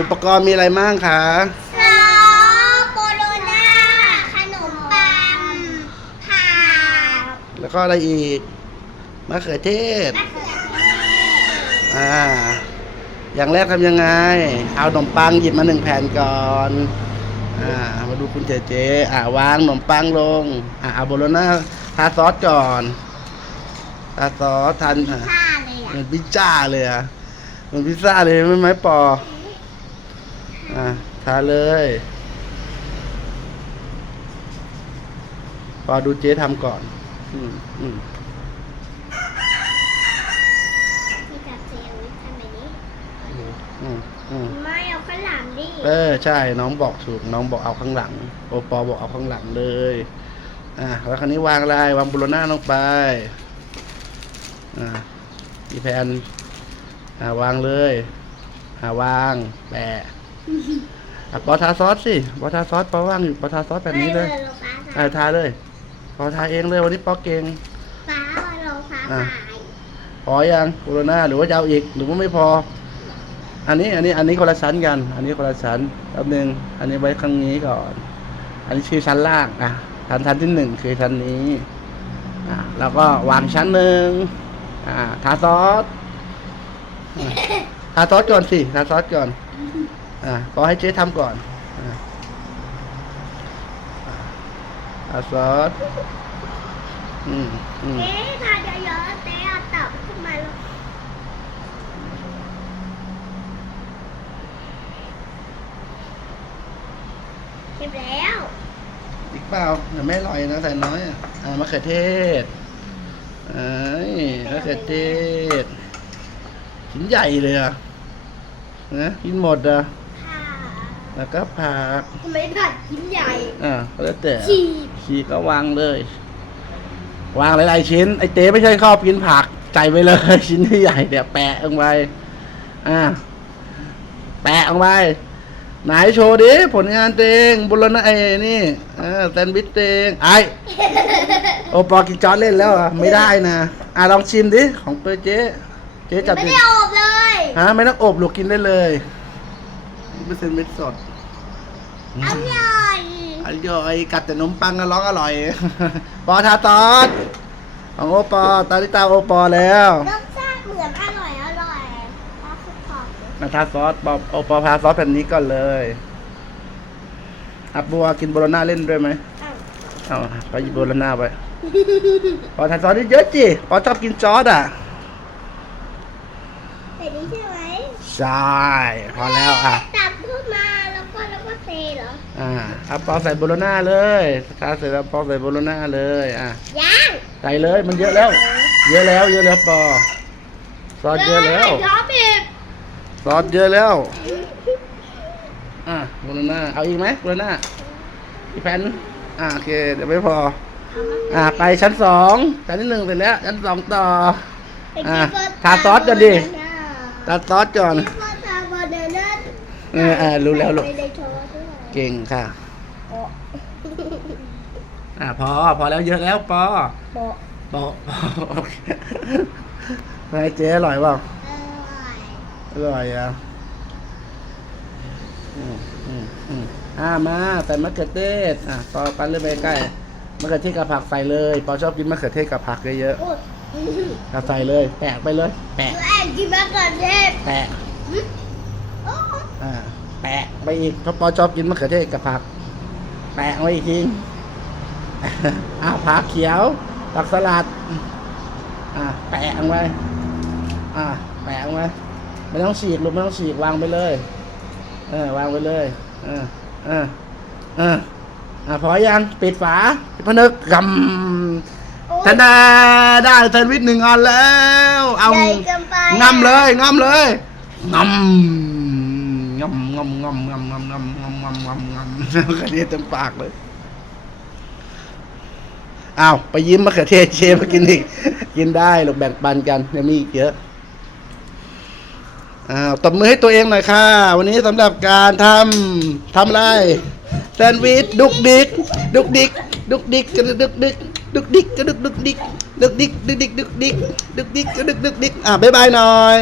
อุปกรณ์มีอะไรบ้างคะซอสโบโลน่าขนมปังผักแล้วก็อะไรอีกมะเขือเทศ มะเขือเทศอ่า อย่างแรกทำยังไง เอาขนมปังหยิบมาหนึ่งแผ่นก่อน อ่า มาดูคุณเจเจ อ่าวางขนมปังลง อ่าเอาโบโลน่าทาซอสก่อน ทาซอสทานอะผ้าเลยอะเหมือนพิซซ่าเลยอะเหมือนพิซซ่าเลยไม่ไหมปอ อ่าทาเลยปอดูเจ๊ทำก่อน อืมอืมที่จับเซลล์ทำแบบนี้ อืมอืมไม่เอาข้างหลังดิเออ ใช่ น้องบอกถูก น้องบอกเอาข้างหลัง โอปอบอกเอาข้างหลังเลย อ่าแล้วคราวนี้วางลายวางบุโรน่าลงไป อ่าอีแผ่นอ่าวางเลย อ่าวาง แปะ อะปอทาซอสสิปอทาซอสปอว่างอยู่ปอทาซอสแบบนี้เลยไม่ลงฟ้าอ่าทาเลยปอทาเองเลยวันนี้ปอเก่งฟ้าลงฟ้าอะผ่ายพอยังบุโรน่าหรือว่าจะเอาอีกหรือว่าไม่พอ อันนี้อันนี้อันนี้คนละชั้นกัน อันนี้คนละชั้นแป๊บหนึงอันนี้ไว้ข้างนี้ก่อน อันนี้ชื่อชั้นล่างอะชั้นชั้นที่หนึ่งคือชั้นนี้อะแล้วก็วางชั้นหนึ่งอ่าทาซอสอะทาซอสก่อนสิทาซอสก่อน อ่าก็ให้เจ๊ทำก่อนอะทาซอสอืมอืม เอ๊ะทานเยอะๆเต้เอาตับขึ้นมาแล้วเก็บแล้วอีกเปล่าเดี๋ยวไม่อร่อยนะใส่น้อยอะอ่ามะเขือเทศเอ้ยมะเขือเทศชิ้นใหญ่เลยอะนะกินหมดอะค่ะ แล้วก็ผักทำไมผัดชิ้นใหญ่ อ่าก็แล้วแต่ฉีก ฉีกก็วางเลย วางหลายๆชิ้น ไอ้เต้ไม่ใช่ชอบกินผักใจไปเลย ชิ้นที่ใหญ่เดี๋ยวแปะลงไปอ่าแปะลงไปไหนโชว์ดิผลงานเตงบุรณะไอ้นี่เออแซนด์วิชเตงไอโอปอกินจอร์จเล่นแล้วเหรอะไม่ได้นะอะลองชิมดิของตัวเจ๊เจ๊จับไม่ดิได้อบเลย ฮะไม่ต้องอบหรอกกินได้เลยนี่ เป็นเซนด์วิชสดอร่อยอร่อยกัดแต่นมปังก็ร้องอร่อย ปอทาตอสของโอปอตาลิตาโอปอแล้วรสชาติเหมือนอร่อยอร่อยเอาสุดขอบเลยมาทาซอสปอโอปอพาซอสแบบนี้ก่อนเลยอับบัวกินโบโลน่าเล่นด้วยไหมอ้าวเอาไปหยิบโบโลน่าไปปอทาซอสเยอะๆจิปอชอบกินซอสอะ แต่นี้ใช่ไหมใช่พอแล้วอะตับขึ้นมาแล้วก็แล้วก็เทเหรอ อ่าเอาปอใส่โบโลน่าเลยทาเสร็จแล้วปอใส่โบโลน่าเลยอะย่างใส่เลยมันเยอะแล้ว เยอะแล้วเยอะแล้วปอซอสเยอะแล้วชอบบีบซอสเยอะแล้ว อะโบโลน่าเอาอีกไหมโบโลน่าอีกแผ่นอะโอเค เดี๋ยวไม่พอ อะไปชั้นสองชั้นที่หนึ่งเสร็จแล้ว ชั้นสองต่อ อะทาซอสก่อนดิ ตัดซอสก่อนคิดว่าทาบานาน่าเอออะรู้แล้วลูกไม่ได้โชว์ด้วยเก่งค่ะโป๊ะอะพอ พอแล้วเยอะแล้วปอโป๊ะปอปอโอเคไงเจ๊อร่อยเปล่า อร่อยอร่อยอะอืมอืมอืมอ่ามาใส่มะเขือเทศ อะปอปันเรื่อยไปใกล้มะเขือเทศกับผักใส่เลย ปอชอบกินมะเขือเทศกับผักเยอะโอ้ยๆ เอาใส่เลย แปะไปเลย แปะ แอบกินมะเขือเทศแปะ โอ้ยอ่า แปะไปอีกเพราะปอชอบกินมะเขือเทศกับผัก แปะไว้อีกทีอ้าวผักเขียว ผักสลัด อ่า แปะเอาไว้ อ่า แปะเอาไว้ ไม่ต้องฉีกลูกไม่ต้องฉีกวางไปเลย เออ วางไปเลย เออ เออ เอออ่าพอยัง ปิดฝาพนึกกำ ธนาได้แซนด์วิชหนึ่งอันแล้ว เอาใหญ่เกินไปงำเลยงำเลยงำงำงำงำงำงำงำงำงำงำงำกระเทียมเต็มปากเลยอ้าวไปยิ้มมะเขือเทศเชฟมากินอีกกินได้หรอกแบ่งปันกันยังมีอีกเยอะอ้าวตบมือให้ตัวเองหน่อยค่ะ วันนี้สำหรับการทำทำอะไรแซนด์วิชดุกดิก ดุกดิก ดุกดิกกระดึกดึก ดึกดิกก็ดึกดึกดิกดึกดิกดึกดิกดึกดิกดึกดิกก็ดึกดึกดิกอะบ๊ายบายหน่อย